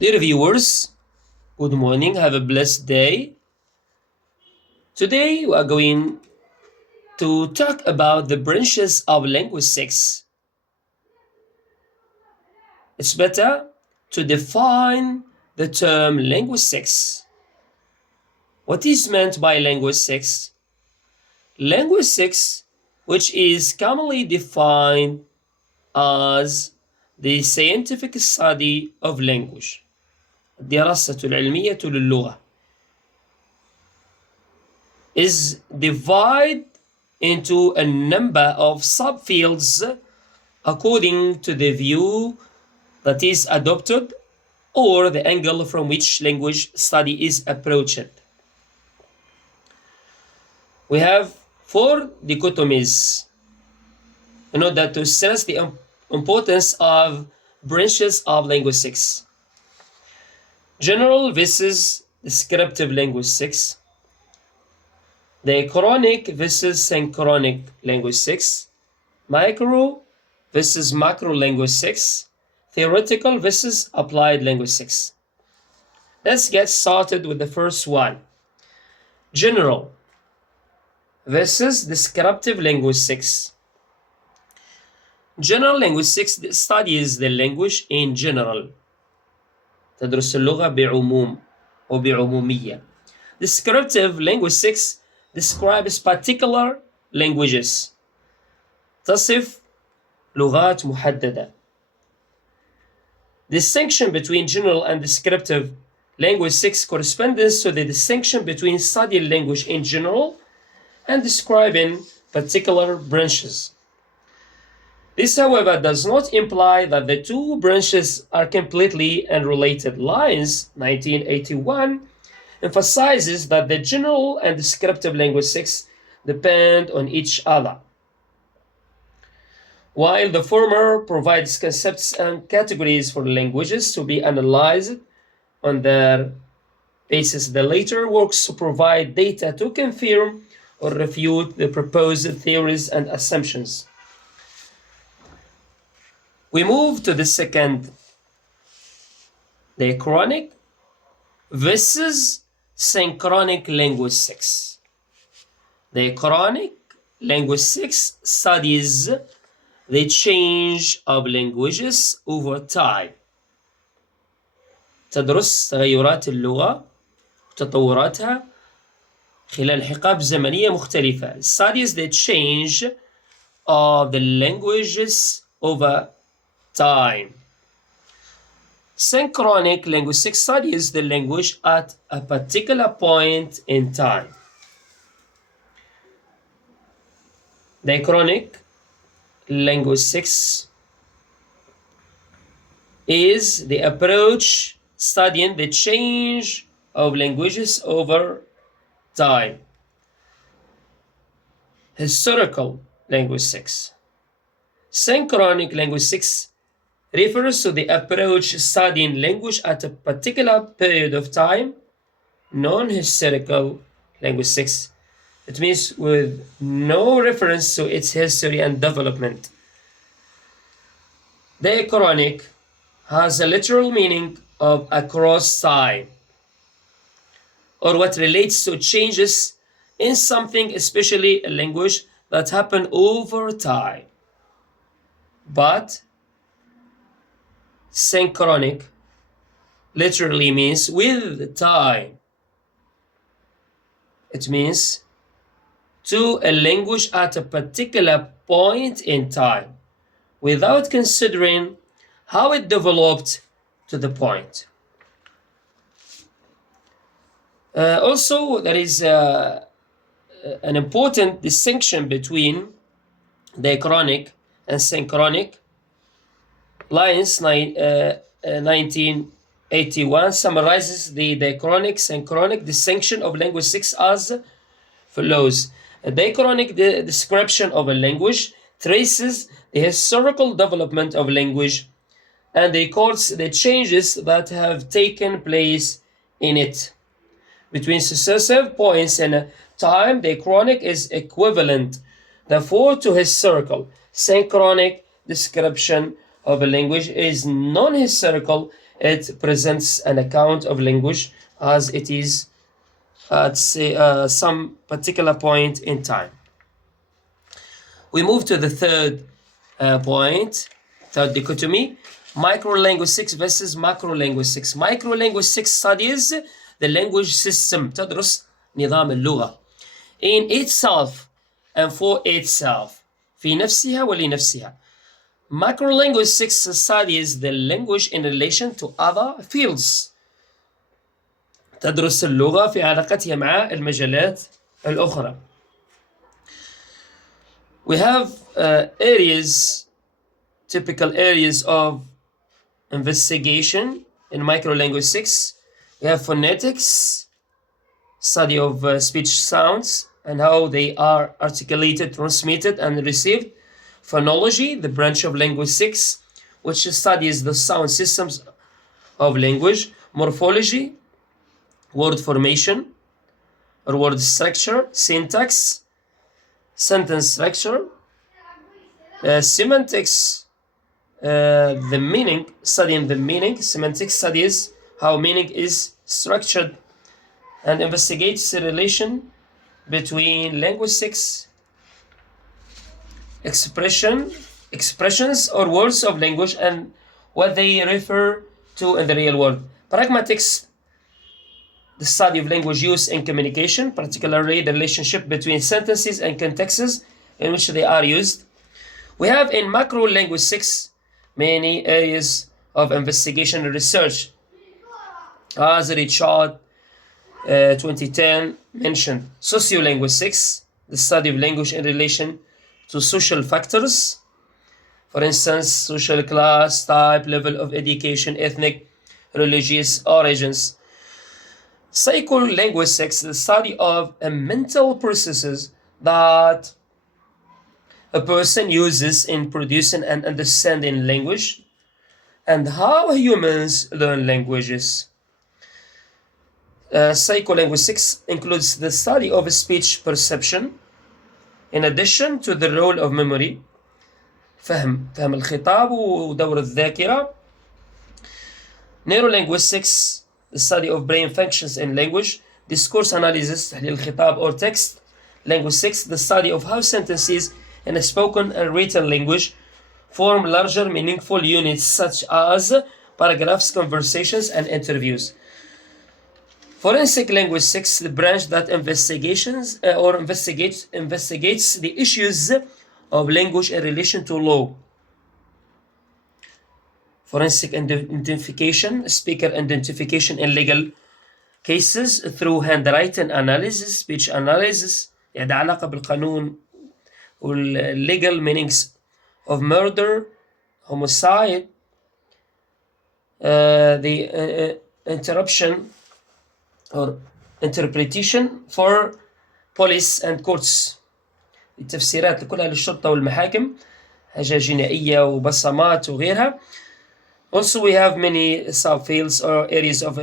Dear viewers, good morning. Have a blessed day. Today we are going to talk about the branches of linguistics. It's better to define the term linguistics. What is meant by linguistics? Linguistics, which is commonly defined as the scientific study of language. الدراسة العلمية للغة is divided into a number of subfields according to the view that is adopted or the angle from which language study is approached. We have 4 dichotomies in order to stress the importance of branches of linguistics. General versus descriptive linguistics, diachronic versus synchronic linguistics, micro versus macro linguistics, theoretical versus applied linguistics. Let's get started with the first one. General versus descriptive linguistics. General linguistics studies the language in general. تدرس اللغة بعموم أو بعمومية. Descriptive linguistics describes particular languages. تصف لغات محددة. Distinction between general and descriptive linguistics corresponds to the distinction between studying language in general and describing particular branches. This, however, does not imply that the two branches are completely unrelated. Lyons, 1981, emphasizes that the general and descriptive linguistics depend on each other. While the former provides concepts and categories for languages to be analyzed on their basis, the latter works to provide data to confirm or refute the proposed theories and assumptions. We move to the second, diachronic versus synchronic linguistics. Diachronic linguistics studies the change of languages over time. تدرس تغيرات اللغة وتطوراتها خلال حقب زمنية مختلفة. Studies the change of the languages over time. Synchronic linguistics studies the language at a particular point in time. Diachronic linguistics is the approach studying the change of languages over time. Historical linguistics. Synchronic linguistics refers to the approach studying language at a particular period of time. Non-historical linguistics, it means with no reference to its history and development. Diachronic has a literal meaning of across time, or what relates to changes in something, especially a language, that happen over time. But synchronic literally means with time. It means to a language at a particular point in time, without considering how it developed to the point. Also, there is an important distinction between diachronic and synchronic. Lyons, 1981, summarizes the diachronic synchronic distinction of linguistics as follows. A diachronic description of a language traces the historical development of language and records the changes that have taken place in it. Between successive points in time, diachronic is equivalent, therefore, to historical. Synchronic description of a language is non-historical. It presents an account of language as it is at some particular point in time. We move to the third point, third dichotomy, microlinguistics versus macrolinguistics. Microlinguistics studies the language system, تدرس نظام اللغة in itself and for itself, في نفسها ولنفسها. Macrolinguistics studies the language in relation to other fields. تدرس اللغة في علاقتها مع المجالات الأخرى. We have areas, typical areas of investigation in microlinguistics. We have phonetics, study of speech sounds and how they are articulated, transmitted, and received. Phonology, the branch of linguistics, which studies the sound systems of language. Morphology, word formation or word structure. Syntax, sentence structure. Semantics, the meaning, studying the meaning. Semantics studies how meaning is structured and investigates the relation between linguistics, expressions or words of language and what they refer to in the real world. Pragmatics, the study of language use in communication, particularly the relationship between sentences and contexts in which they are used. We have in macro linguistics many areas of investigation and research, as Richard 2010 mentioned. Sociolinguistics, the study of language in relation to social factors, for instance, social class, type, level of education, ethnic, religious origins. Psycholinguistics, the study of mental processes that a person uses in producing and understanding language, and how humans learn languages. Psycholinguistics includes the study of speech perception, in addition to the role of memory, فهم الخطاب ودور الذاكرة. Neurolinguistics, the study of brain functions in language. Discourse analysis, تحليل الخطاب or text. Linguistics, the study of how sentences in a spoken and written language form larger meaningful units such as paragraphs, conversations, and interviews. Forensic linguistics, the branch that investigates the issues of language in relation to law. Forensic identification, speaker identification in legal cases through handwriting analysis, speech analysis, يعني علاقة بالقانون legal meanings of murder, homicide, the interruption or interpretation for police and courts. التفسيرات كلها للشرطة والمحاكم، حاجة جنائية وبصمات وغيرها. Also we have many subfields or areas of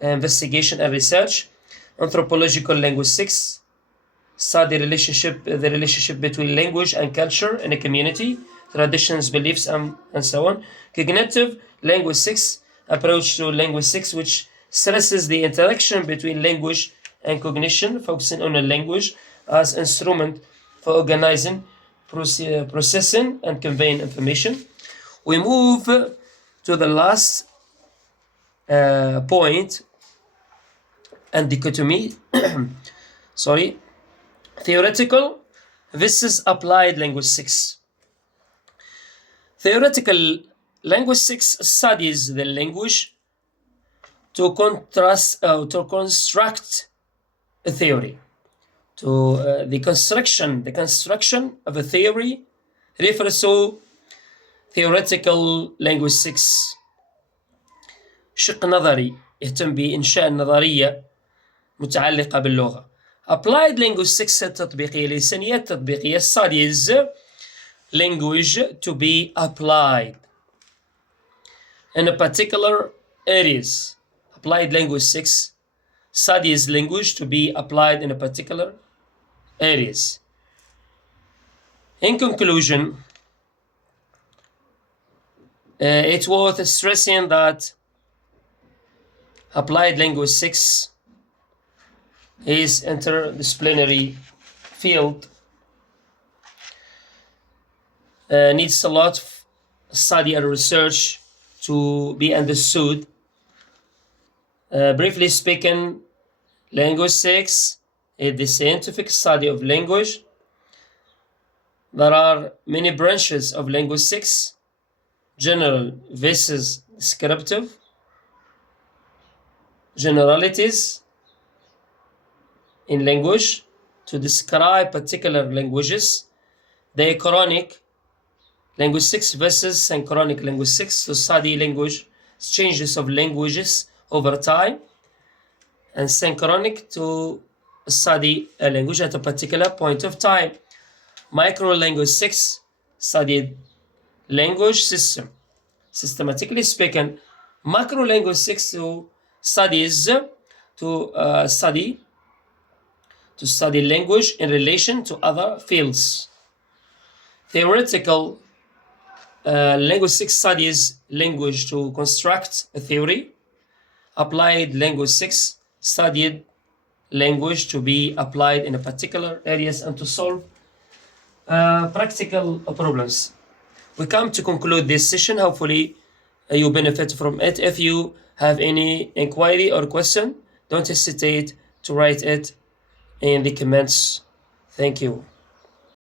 investigation and research. Anthropological linguistics, study the relationship between language and culture in a community, traditions, beliefs, and so on. Cognitive linguistics, approach to linguistics which stresses the interaction between language and cognition, focusing on a language as instrument for organizing, processing, and conveying information. We move to the last point and dichotomy. Sorry. Theoretical versus applied linguistics. Theoretical linguistics studies the language to construct a theory. The construction of a theory refers to theoretical linguistics. شق نظري يهتم بإنشاء النظرية متعلقة باللغة. Applied linguistics التطبيقية اللسانية التطبيقية studies language to be applied in a particular areas. Applied linguistics studies language to be applied in a particular areas. In conclusion, It's worth stressing that applied linguistics is interdisciplinary field, needs a lot of study and research to be understood. Briefly speaking, linguistics is the scientific study of language. There are many branches of linguistics: general versus descriptive, generalities in language to describe particular languages, diachronic linguistics versus synchronic linguistics to study language changes of languages over time, and synchronic to study a language at a particular point of time. Microlinguistics studied language system. Systematically speaking, macrolinguistics to study language in relation to other fields. Theoretical linguistics studies language to construct a theory. Applied linguistics studied language to be applied in a particular areas and to solve practical problems. We come to conclude this session. Hopefully you benefit from it. If you have any inquiry or question, don't hesitate to write it in the comments. Thank you.